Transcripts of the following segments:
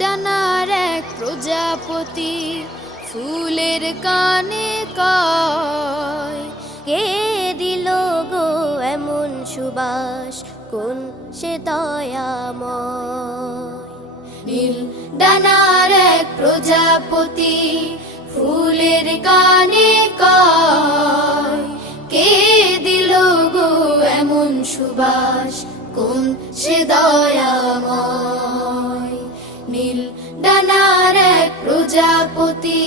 ডানার এক প্রজাপতি ফুলের কানে কয়, কে দিল গো এমন সুবাস, কোন সে দয়াময়। নীল ডানার এক প্রজাপতি ফুলের কানে কয়, কে দিল গো এমন সুবাস, কোন সে দয়াময়। নীল ডানার এক প্রজাপতি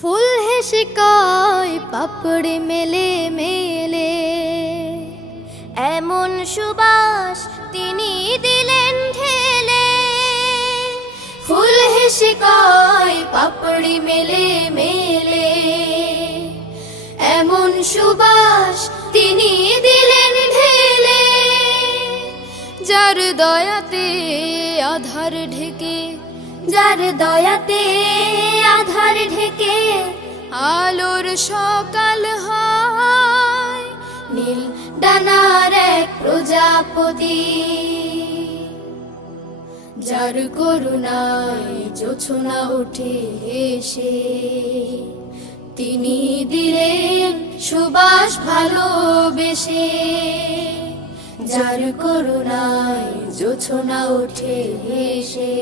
ফুল হেসে কয়, পাপড়ি মেলে মেলে, এমন সুবাস তিনি দিলেন ঢেলে। ফুল হেসে কয়, পাপড়ি মেলে মেলে, এমন সুবাস তিনি দিলেন ঢেলে। যার দয়াতে আধার ঢেকে, যার দয়াতে আধার ঢেকে আলোর সকাল হয়। নীল ডানার এক প্রজাপতি যার করুণায় জোছনা উঠে এসে, তিনি দিলেন সুবাস ভালোবেসে। যার করুণায় জোছনা উঠে এসে,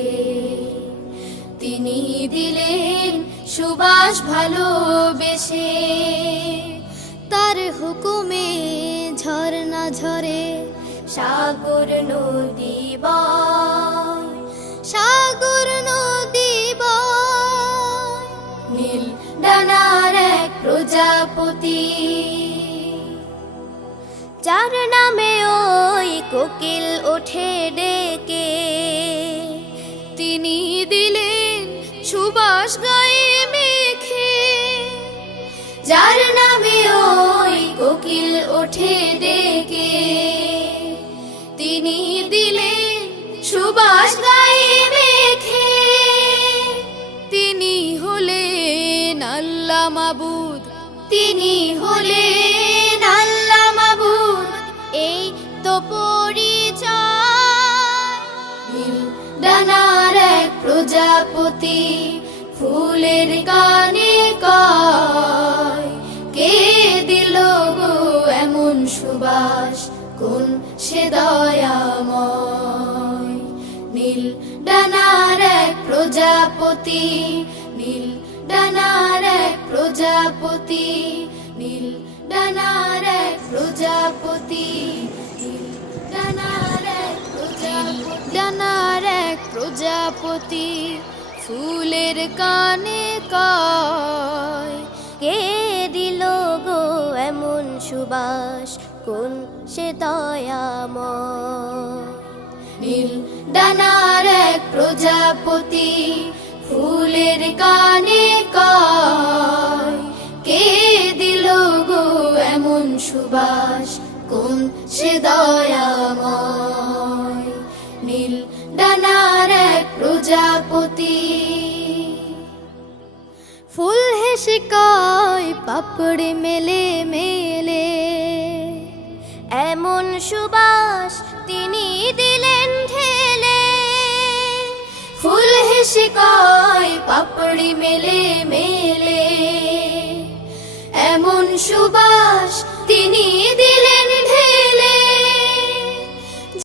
তিনি দিলেন সুবাস ভালোবেসে। তার হুকুমে ঝরনা ঝরে, সাগর নদী বয়, সাগর নদী বয়। নীল ডানার এক প্রজাপতি যার নামে ওই কোকিল ওঠে ডেকে, তিনি দিলেন সুবাস গায়ে মেখে। যার নামে ওই কোকিল ওঠে ডেকে, তিনি দিলেন সুবাস গায়ে মেখে। তিনি হলেন আল্লাহ মাবুদ, তিনি হলেন আল্লাহ মাবুদ, এই তো পরিচয়। নীল ডানার এক প্রজাপতি ফুলের কানে কয়, কে দিল গো এমন সুবাস, কোন সে দয়াময়। নীল ডানার এক প্রজাপতি, নীল ডানার এক প্রজাপতি, নীল ডানার এক প্রজাপতি, নীল ডানার এক প্রজাপতি। ডানার এক প্রজাপতি ফুলের কানে কয়, কে দিল গো এমন সুবাস, কোন সে দয়াময়। নীল ডানার এক প্রজাপতি ফুলের কানে কয়, কে দিল গো এমন সুবাস, কোন সে দয়াময়। নীল ডানার এক প্রজাপতি ফুল হেসে কয়, পাপড়ি মেলে মেলে, এমন সুবাস